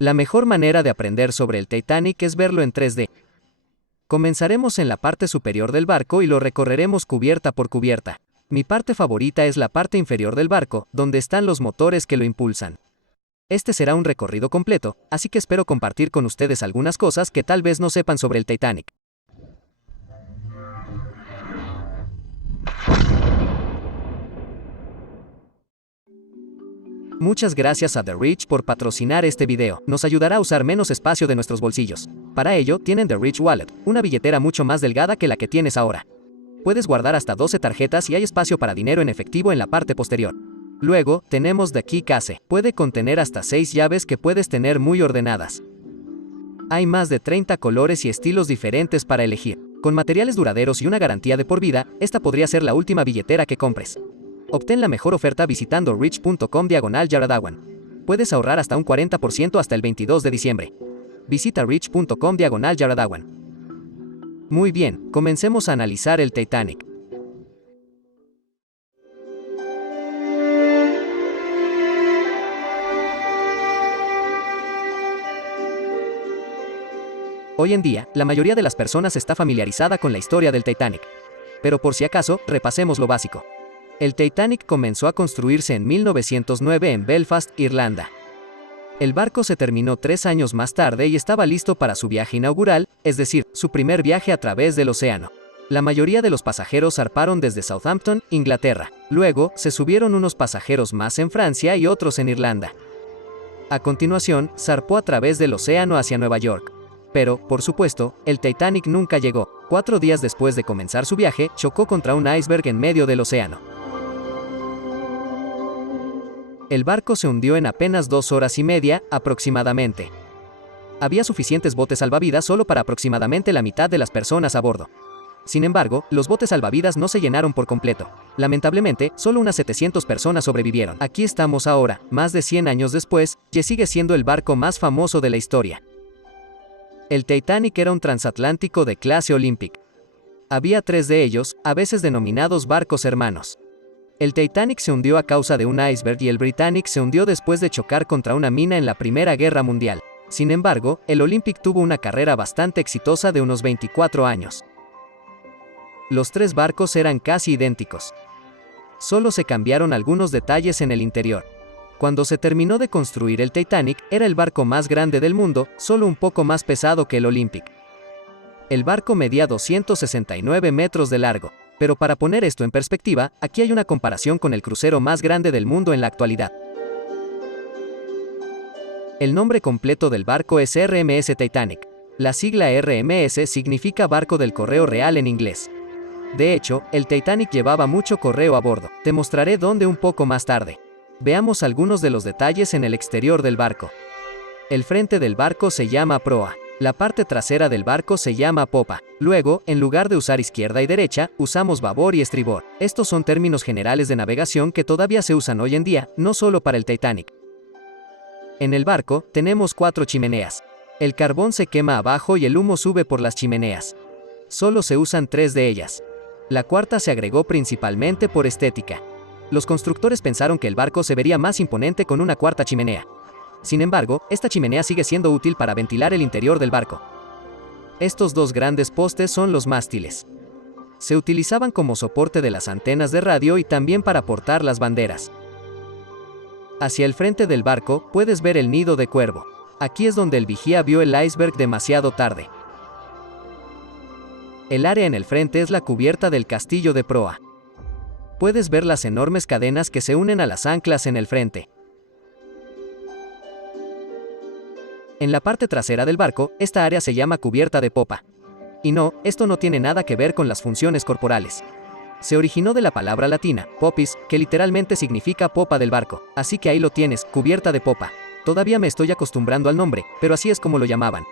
La mejor manera de aprender sobre el Titanic es verlo en 3D. Comenzaremos en la parte superior del barco y lo recorreremos cubierta por cubierta. Mi parte favorita es la parte inferior del barco, donde están los motores que lo impulsan. Este será un recorrido completo, así que espero compartir con ustedes algunas cosas que tal vez no sepan sobre el Titanic. Muchas gracias a The Rich por patrocinar este video. Nos ayudará a usar menos espacio de nuestros bolsillos. Para ello, tienen The Rich Wallet, una billetera mucho más delgada que la que tienes ahora. Puedes guardar hasta 12 tarjetas y hay espacio para dinero en efectivo en la parte posterior. Luego, tenemos The Key Case. Puede contener hasta 6 llaves que puedes tener muy ordenadas. Hay más de 30 colores y estilos diferentes para elegir. Con materiales duraderos y una garantía de por vida, esta podría ser la última billetera que compres. Obtén la mejor oferta visitando rich.com/Yaradawan. Puedes ahorrar hasta un 40% hasta el 22 de diciembre. Visita rich.com/Yaradawan. Muy bien, comencemos a analizar el Titanic. Hoy en día, la mayoría de las personas está familiarizada con la historia del Titanic. Pero por si acaso, repasemos lo básico. El Titanic comenzó a construirse en 1909 en Belfast, Irlanda. El barco se terminó 3 años más tarde y estaba listo para su viaje inaugural, es decir, su primer viaje a través del océano. La mayoría de los pasajeros zarparon desde Southampton, Inglaterra. Luego, se subieron unos pasajeros más en Francia y otros en Irlanda. A continuación, zarpó a través del océano hacia Nueva York. Pero, por supuesto, el Titanic nunca llegó. 4 días después de comenzar su viaje, chocó contra un iceberg en medio del océano. El barco se hundió en apenas 2 horas y media, aproximadamente. Había suficientes botes salvavidas solo para aproximadamente la mitad de las personas a bordo. Sin embargo, los botes salvavidas no se llenaron por completo. Lamentablemente, solo unas 700 personas sobrevivieron. Aquí estamos ahora, más de 100 años después, y sigue siendo el barco más famoso de la historia. El Titanic era un transatlántico de clase Olympic. Había 3 de ellos, a veces denominados barcos hermanos. El Titanic se hundió a causa de un iceberg y el Britannic se hundió después de chocar contra una mina en la Primera Guerra Mundial. Sin embargo, el Olympic tuvo una carrera bastante exitosa de unos 24 años. Los 3 barcos eran casi idénticos. Solo se cambiaron algunos detalles en el interior. Cuando se terminó de construir el Titanic, era el barco más grande del mundo, solo un poco más pesado que el Olympic. El barco medía 269 metros de largo. Pero para poner esto en perspectiva, aquí hay una comparación con el crucero más grande del mundo en la actualidad. El nombre completo del barco es RMS Titanic. La sigla RMS significa Barco del Correo Real en inglés. De hecho, el Titanic llevaba mucho correo a bordo. Te mostraré dónde un poco más tarde. Veamos algunos de los detalles en el exterior del barco. El frente del barco se llama proa. La parte trasera del barco se llama popa. Luego, en lugar de usar izquierda y derecha, usamos babor y estribor. Estos son términos generales de navegación que todavía se usan hoy en día, no solo para el Titanic. En el barco, tenemos 4 chimeneas. El carbón se quema abajo y el humo sube por las chimeneas. Solo se usan 3 de ellas. La cuarta se agregó principalmente por estética. Los constructores pensaron que el barco se vería más imponente con una 4ª chimenea. Sin embargo, esta chimenea sigue siendo útil para ventilar el interior del barco. Estos 2 grandes postes son los mástiles. Se utilizaban como soporte de las antenas de radio y también para portar las banderas. Hacia el frente del barco, puedes ver el nido de cuervo. Aquí es donde el vigía vio el iceberg demasiado tarde. El área en el frente es la cubierta del castillo de proa. Puedes ver las enormes cadenas que se unen a las anclas en el frente. En la parte trasera del barco, esta área se llama cubierta de popa. Y no, esto no tiene nada que ver con las funciones corporales. Se originó de la palabra latina, popis, que literalmente significa popa del barco. Así que ahí lo tienes, cubierta de popa. Todavía me estoy acostumbrando al nombre, pero así es como lo llamaban.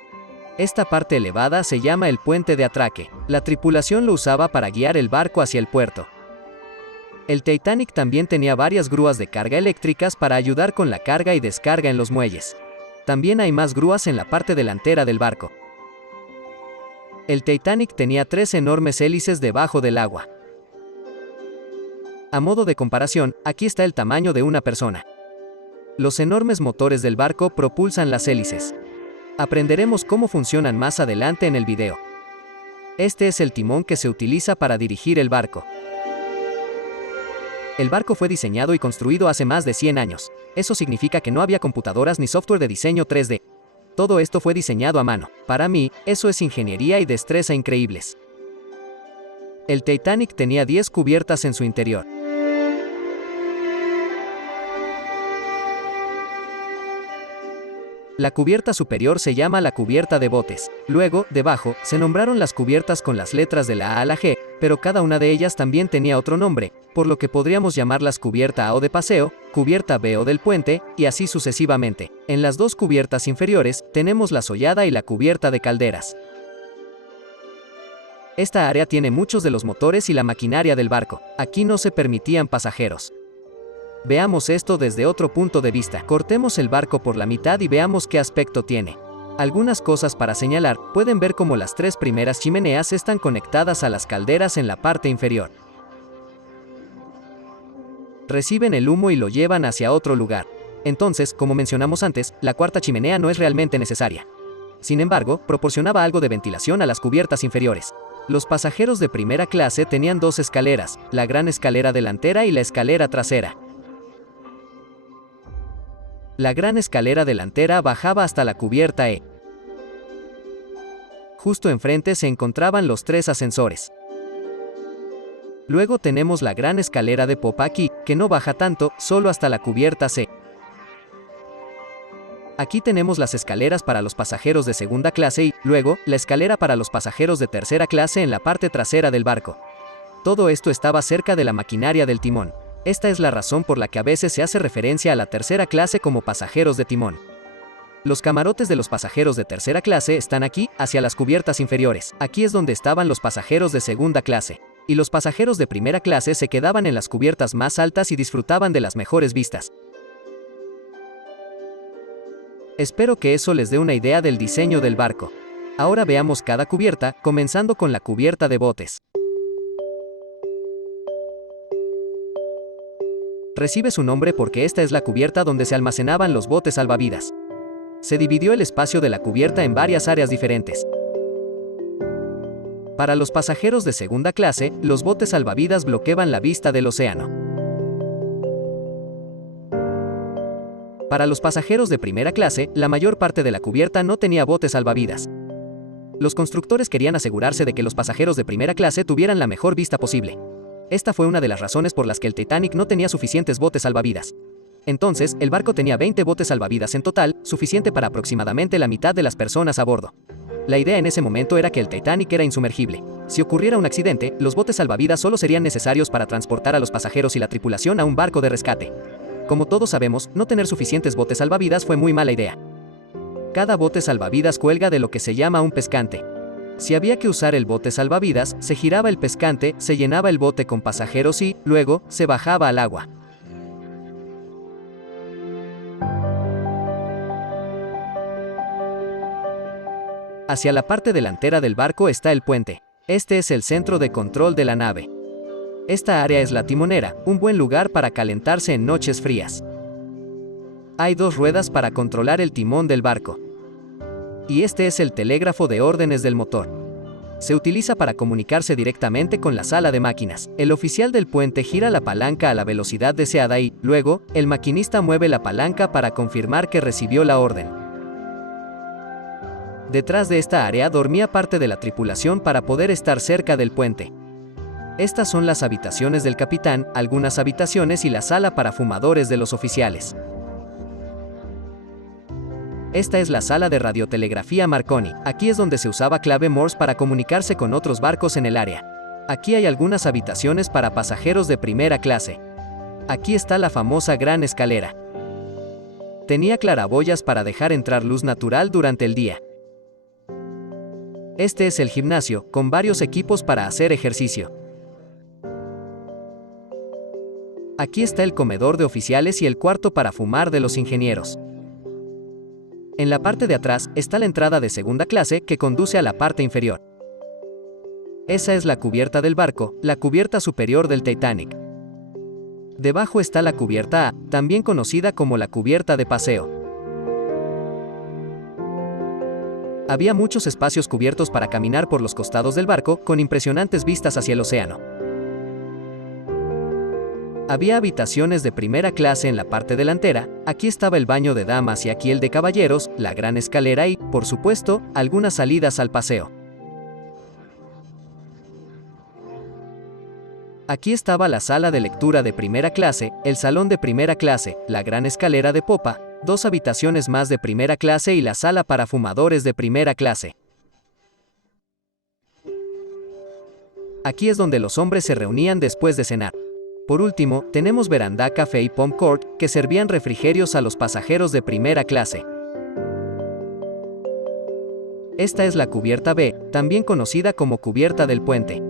Esta parte elevada se llama el puente de atraque. La tripulación lo usaba para guiar el barco hacia el puerto. El Titanic también tenía varias grúas de carga eléctricas para ayudar con la carga y descarga en los muelles. También hay más grúas en la parte delantera del barco. El Titanic tenía 3 enormes hélices debajo del agua. A modo de comparación, aquí está el tamaño de una persona. Los enormes motores del barco propulsan las hélices. Aprenderemos cómo funcionan más adelante en el video. Este es el timón que se utiliza para dirigir el barco. El barco fue diseñado y construido hace más de 100 años. Eso significa que no había computadoras ni software de diseño 3D. Todo esto fue diseñado a mano. Para mí, eso es ingeniería y destreza increíbles. El Titanic tenía 10 cubiertas en su interior. La cubierta superior se llama la cubierta de botes. Luego, debajo, se nombraron las cubiertas con las letras de la A a la G, pero cada una de ellas también tenía otro nombre, por lo que podríamos llamarlas cubierta A o de paseo, cubierta B o del puente, y así sucesivamente. En las dos cubiertas inferiores, tenemos la sollada y la cubierta de calderas. Esta área tiene muchos de los motores y la maquinaria del barco. Aquí no se permitían pasajeros. Veamos esto desde otro punto de vista. Cortemos el barco por la mitad y veamos qué aspecto tiene. Algunas cosas para señalar: pueden ver cómo las tres primeras chimeneas están conectadas a las calderas en la parte inferior. Reciben el humo y lo llevan hacia otro lugar. Entonces, como mencionamos antes, la cuarta chimenea no es realmente necesaria. Sin embargo, proporcionaba algo de ventilación a las cubiertas inferiores. Los pasajeros de primera clase tenían dos escaleras, la gran escalera delantera y la escalera trasera. La gran escalera delantera bajaba hasta la cubierta E. Justo enfrente se encontraban los tres ascensores. Luego tenemos la gran escalera de popa aquí, que no baja tanto, solo hasta la cubierta C. Aquí tenemos las escaleras para los pasajeros de segunda clase y, luego, la escalera para los pasajeros de tercera clase en la parte trasera del barco. Todo esto estaba cerca de la maquinaria del timón. Esta es la razón por la que a veces se hace referencia a la tercera clase como pasajeros de timón. Los camarotes de los pasajeros de tercera clase están aquí, hacia las cubiertas inferiores. Aquí es donde estaban los pasajeros de segunda clase. Y los pasajeros de primera clase se quedaban en las cubiertas más altas y disfrutaban de las mejores vistas. Espero que eso les dé una idea del diseño del barco. Ahora veamos cada cubierta, comenzando con la cubierta de botes. Recibe su nombre porque esta es la cubierta donde se almacenaban los botes salvavidas. Se dividió el espacio de la cubierta en varias áreas diferentes. Para los pasajeros de segunda clase, los botes salvavidas bloqueaban la vista del océano. Para los pasajeros de primera clase, la mayor parte de la cubierta no tenía botes salvavidas. Los constructores querían asegurarse de que los pasajeros de primera clase tuvieran la mejor vista posible. Esta fue una de las razones por las que el Titanic no tenía suficientes botes salvavidas. Entonces, el barco tenía 20 botes salvavidas en total, suficiente para aproximadamente la mitad de las personas a bordo. La idea en ese momento era que el Titanic era insumergible. Si ocurriera un accidente, los botes salvavidas solo serían necesarios para transportar a los pasajeros y la tripulación a un barco de rescate. Como todos sabemos, no tener suficientes botes salvavidas fue muy mala idea. Cada bote salvavidas cuelga de lo que se llama un pescante. Si había que usar el bote salvavidas, se giraba el pescante, se llenaba el bote con pasajeros y, luego, se bajaba al agua. Hacia la parte delantera del barco está el puente. Este es el centro de control de la nave. Esta área es la timonera, un buen lugar para calentarse en noches frías. Hay dos ruedas para controlar el timón del barco. Y este es el telégrafo de órdenes del motor. Se utiliza para comunicarse directamente con la sala de máquinas. El oficial del puente gira la palanca a la velocidad deseada y, luego, el maquinista mueve la palanca para confirmar que recibió la orden. Detrás de esta área dormía parte de la tripulación para poder estar cerca del puente. Estas son las habitaciones del capitán, algunas habitaciones y la sala para fumadores de los oficiales. Esta es la sala de radiotelegrafía Marconi. Aquí es donde se usaba clave Morse para comunicarse con otros barcos en el área. Aquí hay algunas habitaciones para pasajeros de primera clase. Aquí está la famosa gran escalera. Tenía claraboyas para dejar entrar luz natural durante el día. Este es el gimnasio, con varios equipos para hacer ejercicio. Aquí está el comedor de oficiales y el cuarto para fumar de los ingenieros. En la parte de atrás está la entrada de segunda clase que conduce a la parte inferior. Esa es la cubierta del barco, la cubierta superior del Titanic. Debajo está la cubierta A, también conocida como la cubierta de paseo. Había muchos espacios cubiertos para caminar por los costados del barco, con impresionantes vistas hacia el océano. Había habitaciones de primera clase en la parte delantera, aquí estaba el baño de damas y aquí el de caballeros, la gran escalera y, por supuesto, algunas salidas al paseo. Aquí estaba la sala de lectura de primera clase, el salón de primera clase, la gran escalera de popa, 2 habitaciones más de primera clase y la sala para fumadores de primera clase. Aquí es donde los hombres se reunían después de cenar. Por último, tenemos veranda, café y pomp court, que servían refrigerios a los pasajeros de primera clase. Esta es la cubierta B, también conocida como cubierta del puente.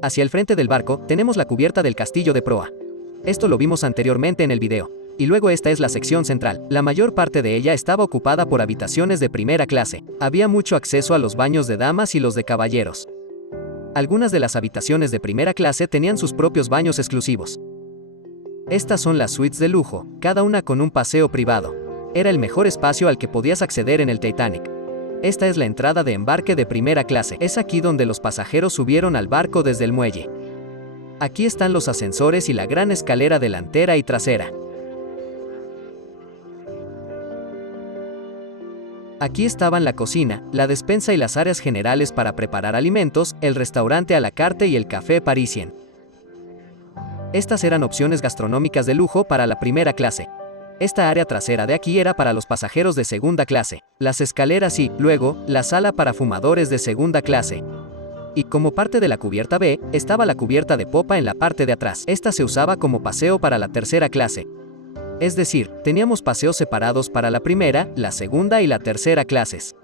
Hacia el frente del barco, tenemos la cubierta del castillo de proa. Esto lo vimos anteriormente en el video. Y luego esta es la sección central. La mayor parte de ella estaba ocupada por habitaciones de primera clase. Había mucho acceso a los baños de damas y los de caballeros. Algunas de las habitaciones de primera clase tenían sus propios baños exclusivos. Estas son las suites de lujo, cada una con un paseo privado. Era el mejor espacio al que podías acceder en el Titanic. Esta es la entrada de embarque de primera clase. Es aquí donde los pasajeros subieron al barco desde el muelle. Aquí están los ascensores y la gran escalera delantera y trasera. Aquí estaban la cocina, la despensa y las áreas generales para preparar alimentos, el restaurante à la carte y el café parisien. Estas eran opciones gastronómicas de lujo para la primera clase. Esta área trasera de aquí era para los pasajeros de segunda clase, las escaleras y, luego, la sala para fumadores de segunda clase. Y como parte de la cubierta B, estaba la cubierta de popa en la parte de atrás. Esta se usaba como paseo para la tercera clase. Es decir, teníamos paseos separados para la primera, la segunda y la tercera clases.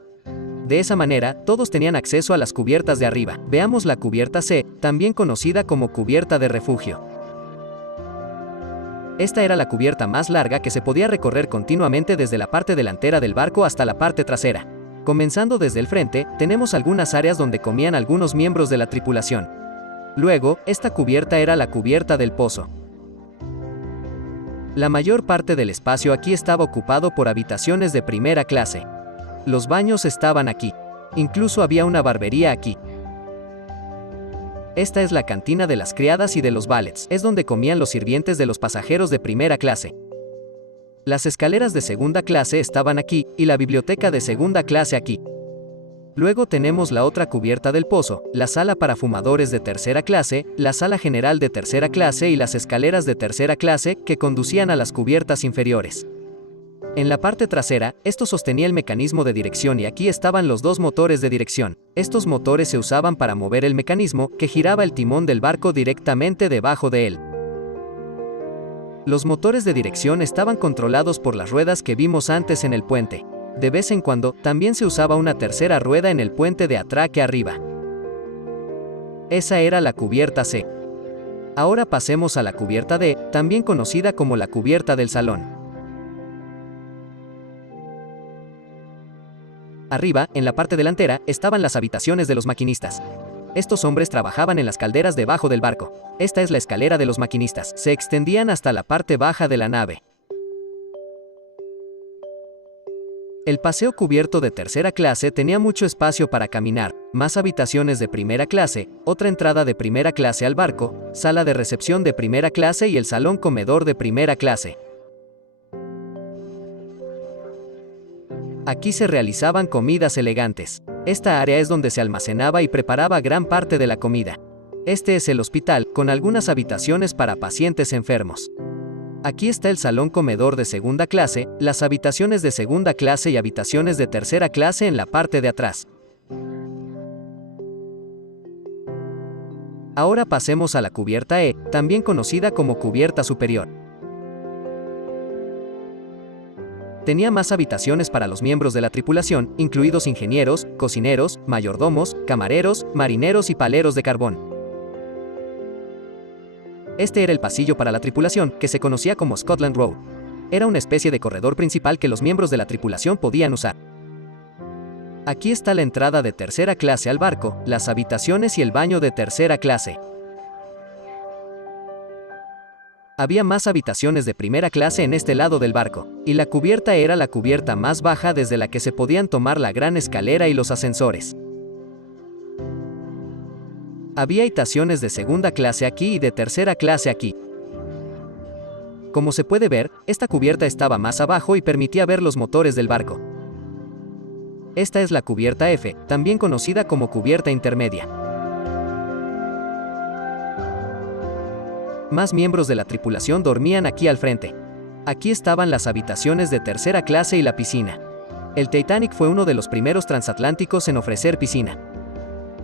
De esa manera, todos tenían acceso a las cubiertas de arriba. Veamos la cubierta C, también conocida como cubierta de refugio. Esta era la cubierta más larga que se podía recorrer continuamente desde la parte delantera del barco hasta la parte trasera. Comenzando desde el frente, tenemos algunas áreas donde comían algunos miembros de la tripulación. Luego, esta cubierta era la cubierta del pozo. La mayor parte del espacio aquí estaba ocupado por habitaciones de primera clase. Los baños estaban aquí. Incluso había una barbería aquí. Esta es la cantina de las criadas y de los valets. Es donde comían los sirvientes de los pasajeros de primera clase. Las escaleras de segunda clase estaban aquí, y la biblioteca de segunda clase aquí. Luego tenemos la otra cubierta del pozo, la sala para fumadores de tercera clase, la sala general de tercera clase y las escaleras de tercera clase que conducían a las cubiertas inferiores. En la parte trasera, esto sostenía el mecanismo de dirección y aquí estaban los 2 motores de dirección. Estos motores se usaban para mover el mecanismo que giraba el timón del barco directamente debajo de él. Los motores de dirección estaban controlados por las ruedas que vimos antes en el puente. De vez en cuando, también se usaba una tercera rueda en el puente de atraque arriba. Esa era la cubierta C. Ahora pasemos a la cubierta D, también conocida como la cubierta del salón. Arriba, en la parte delantera, estaban las habitaciones de los maquinistas. Estos hombres trabajaban en las calderas debajo del barco. Esta es la escalera de los maquinistas. Se extendían hasta la parte baja de la nave. El paseo cubierto de tercera clase tenía mucho espacio para caminar, más habitaciones de primera clase, otra entrada de primera clase al barco, sala de recepción de primera clase y el salón comedor de primera clase. Aquí se realizaban comidas elegantes. Esta área es donde se almacenaba y preparaba gran parte de la comida. Este es el hospital, con algunas habitaciones para pacientes enfermos. Aquí está el salón comedor de segunda clase, las habitaciones de segunda clase y habitaciones de tercera clase en la parte de atrás. Ahora pasemos a la cubierta E, también conocida como cubierta superior. Tenía más habitaciones para los miembros de la tripulación, incluidos ingenieros, cocineros, mayordomos, camareros, marineros y paleros de carbón. Este era el pasillo para la tripulación, que se conocía como Scotland Road. Era una especie de corredor principal que los miembros de la tripulación podían usar. Aquí está la entrada de tercera clase al barco, las habitaciones y el baño de tercera clase. Había más habitaciones de primera clase en este lado del barco, y la cubierta era la cubierta más baja desde la que se podían tomar la gran escalera y los ascensores. Había habitaciones de segunda clase aquí y de tercera clase aquí. Como se puede ver, esta cubierta estaba más abajo y permitía ver los motores del barco. Esta es la cubierta F, también conocida como cubierta intermedia. Más miembros de la tripulación dormían aquí al frente. Aquí estaban las habitaciones de tercera clase y la piscina. El Titanic fue uno de los primeros transatlánticos en ofrecer piscina.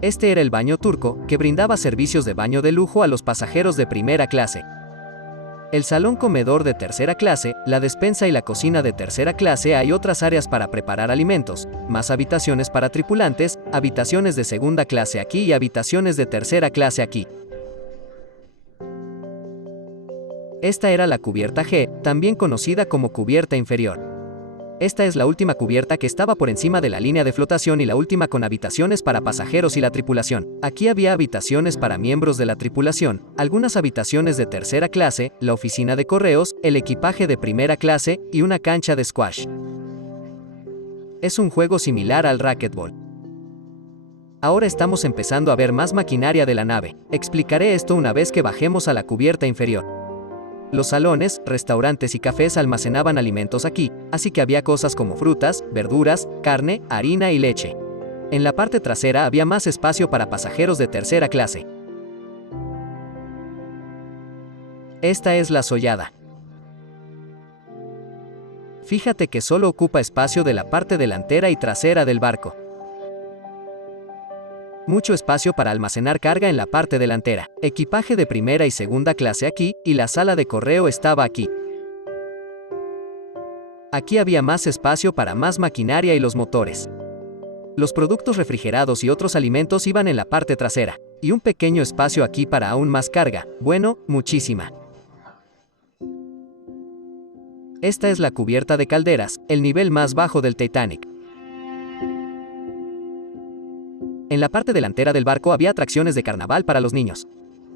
Este era el baño turco, que brindaba servicios de baño de lujo a los pasajeros de primera clase. El salón comedor de tercera clase, la despensa y la cocina de tercera clase. Hay otras áreas para preparar alimentos, más habitaciones para tripulantes, habitaciones de segunda clase aquí y habitaciones de tercera clase aquí. Esta era la cubierta G, también conocida como cubierta inferior. Esta es la última cubierta que estaba por encima de la línea de flotación y la última con habitaciones para pasajeros y la tripulación. Aquí había habitaciones para miembros de la tripulación, algunas habitaciones de tercera clase, la oficina de correos, el equipaje de primera clase y una cancha de squash. Es un juego similar al racquetball. Ahora estamos empezando a ver más maquinaria de la nave. Explicaré esto una vez que bajemos a la cubierta inferior. Los salones, restaurantes y cafés almacenaban alimentos aquí, así que había cosas como frutas, verduras, carne, harina y leche. En la parte trasera había más espacio para pasajeros de tercera clase. Esta es la sollada. Fíjate que solo ocupa espacio de la parte delantera y trasera del barco. Mucho espacio para almacenar carga en la parte delantera, equipaje de primera y segunda clase aquí, y la sala de correo estaba aquí. Aquí había más espacio para más maquinaria y los motores. Los productos refrigerados y otros alimentos iban en la parte trasera, y un pequeño espacio aquí para aún más carga, bueno, muchísima. Esta es la cubierta de calderas, el nivel más bajo del Titanic. En la parte delantera del barco había atracciones de carnaval para los niños.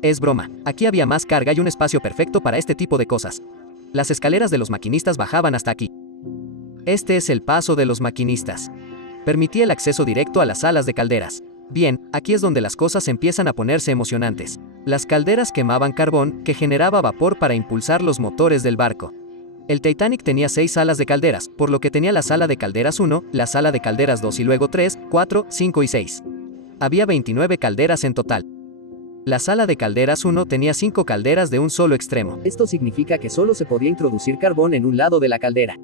Es broma, aquí había más carga y un espacio perfecto para este tipo de cosas. Las escaleras de los maquinistas bajaban hasta aquí. Este es el paso de los maquinistas. Permitía el acceso directo a las salas de calderas. Bien, aquí es donde las cosas empiezan a ponerse emocionantes. Las calderas quemaban carbón, que generaba vapor para impulsar los motores del barco. El Titanic tenía 6 salas de calderas, por lo que tenía la sala de calderas 1, la sala de calderas 2 y luego 3, 4, 5 y 6. Había 29 calderas en total. La sala de calderas 1 tenía 5 calderas de un solo extremo. Esto significa que solo se podía introducir carbón en un lado de la caldera.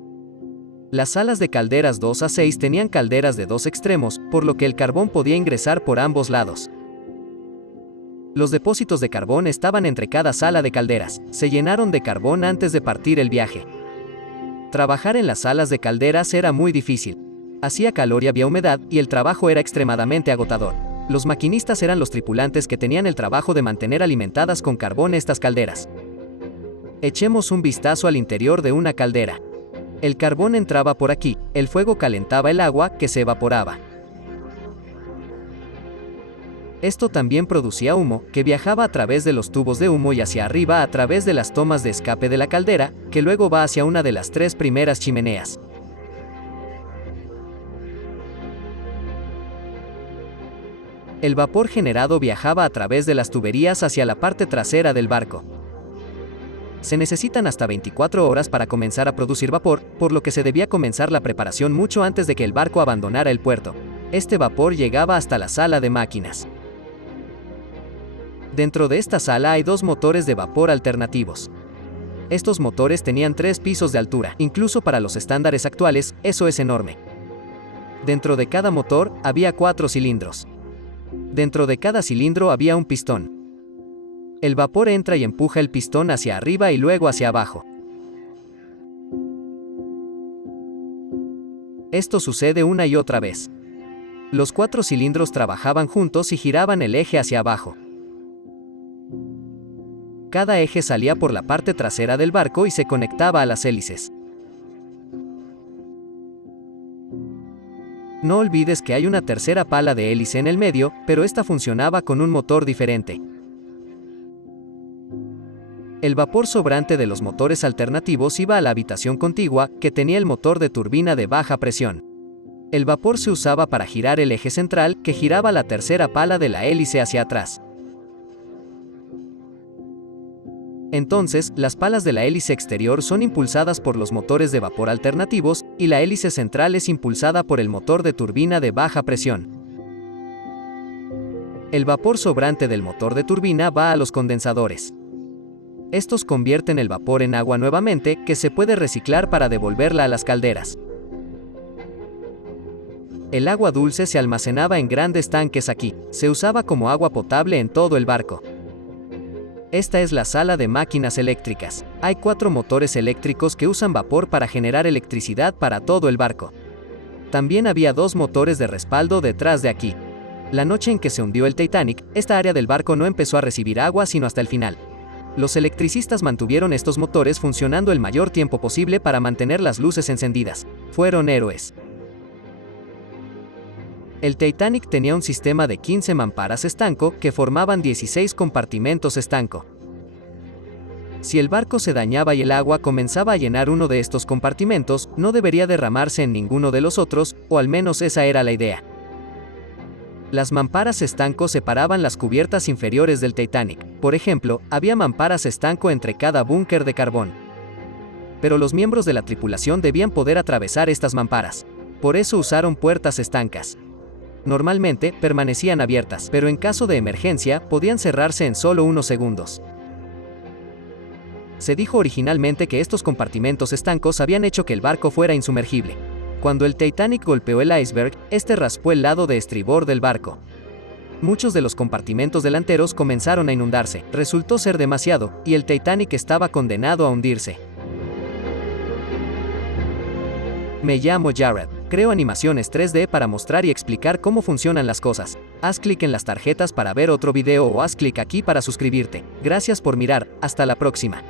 Las salas de calderas 2 a 6 tenían calderas de 2 extremos, por lo que el carbón podía ingresar por ambos lados. Los depósitos de carbón estaban entre cada sala de calderas. Se llenaron de carbón antes de partir el viaje. Trabajar en las salas de calderas era muy difícil. Hacía calor y había humedad, y el trabajo era extremadamente agotador. Los maquinistas eran los tripulantes que tenían el trabajo de mantener alimentadas con carbón estas calderas. Echemos un vistazo al interior de una caldera. El carbón entraba por aquí, el fuego calentaba el agua, que se evaporaba. Esto también producía humo, que viajaba a través de los tubos de humo y hacia arriba a través de las tomas de escape de la caldera, que luego va hacia una de las 3 primeras chimeneas. El vapor generado viajaba a través de las tuberías hacia la parte trasera del barco. Se necesitan hasta 24 horas para comenzar a producir vapor, por lo que se debía comenzar la preparación mucho antes de que el barco abandonara el puerto. Este vapor llegaba hasta la sala de máquinas. Dentro de esta sala hay 2 motores de vapor alternativos. Estos motores tenían 3 pisos de altura, incluso para los estándares actuales, eso es enorme. Dentro de cada motor, había 4 cilindros. Dentro de cada cilindro había un pistón. El vapor entra y empuja el pistón hacia arriba y luego hacia abajo. Esto sucede una y otra vez. Los 4 cilindros trabajaban juntos y giraban el eje hacia abajo. Cada eje salía por la parte trasera del barco y se conectaba a las hélices. No olvides que hay una tercera pala de hélice en el medio, pero esta funcionaba con un motor diferente. El vapor sobrante de los motores alternativos iba a la habitación contigua, que tenía el motor de turbina de baja presión. El vapor se usaba para girar el eje central, que giraba la tercera pala de la hélice hacia atrás. Entonces, las palas de la hélice exterior son impulsadas por los motores de vapor alternativos, y la hélice central es impulsada por el motor de turbina de baja presión. El vapor sobrante del motor de turbina va a los condensadores. Estos convierten el vapor en agua nuevamente, que se puede reciclar para devolverla a las calderas. El agua dulce se almacenaba en grandes tanques aquí, se usaba como agua potable en todo el barco. Esta es la sala de máquinas eléctricas. Hay 4 motores eléctricos que usan vapor para generar electricidad para todo el barco. También había 2 motores de respaldo detrás de aquí. La noche en que se hundió el Titanic, esta área del barco no empezó a recibir agua sino hasta el final. Los electricistas mantuvieron estos motores funcionando el mayor tiempo posible para mantener las luces encendidas. Fueron héroes. El Titanic tenía un sistema de 15 mamparas estanco que formaban 16 compartimentos estanco. Si el barco se dañaba y el agua comenzaba a llenar uno de estos compartimentos, no debería derramarse en ninguno de los otros, o al menos esa era la idea. Las mamparas estanco separaban las cubiertas inferiores del Titanic. Por ejemplo, había mamparas estanco entre cada búnker de carbón. Pero los miembros de la tripulación debían poder atravesar estas mamparas. Por eso usaron puertas estancas. Normalmente, permanecían abiertas, pero en caso de emergencia, podían cerrarse en solo unos segundos. Se dijo originalmente que estos compartimentos estancos habían hecho que el barco fuera insumergible. Cuando el Titanic golpeó el iceberg, este raspó el lado de estribor del barco. Muchos de los compartimentos delanteros comenzaron a inundarse, resultó ser demasiado, y el Titanic estaba condenado a hundirse. Me llamo Jared. Creo animaciones 3D para mostrar y explicar cómo funcionan las cosas. Haz clic en las tarjetas para ver otro video o haz clic aquí para suscribirte. Gracias por mirar, hasta la próxima.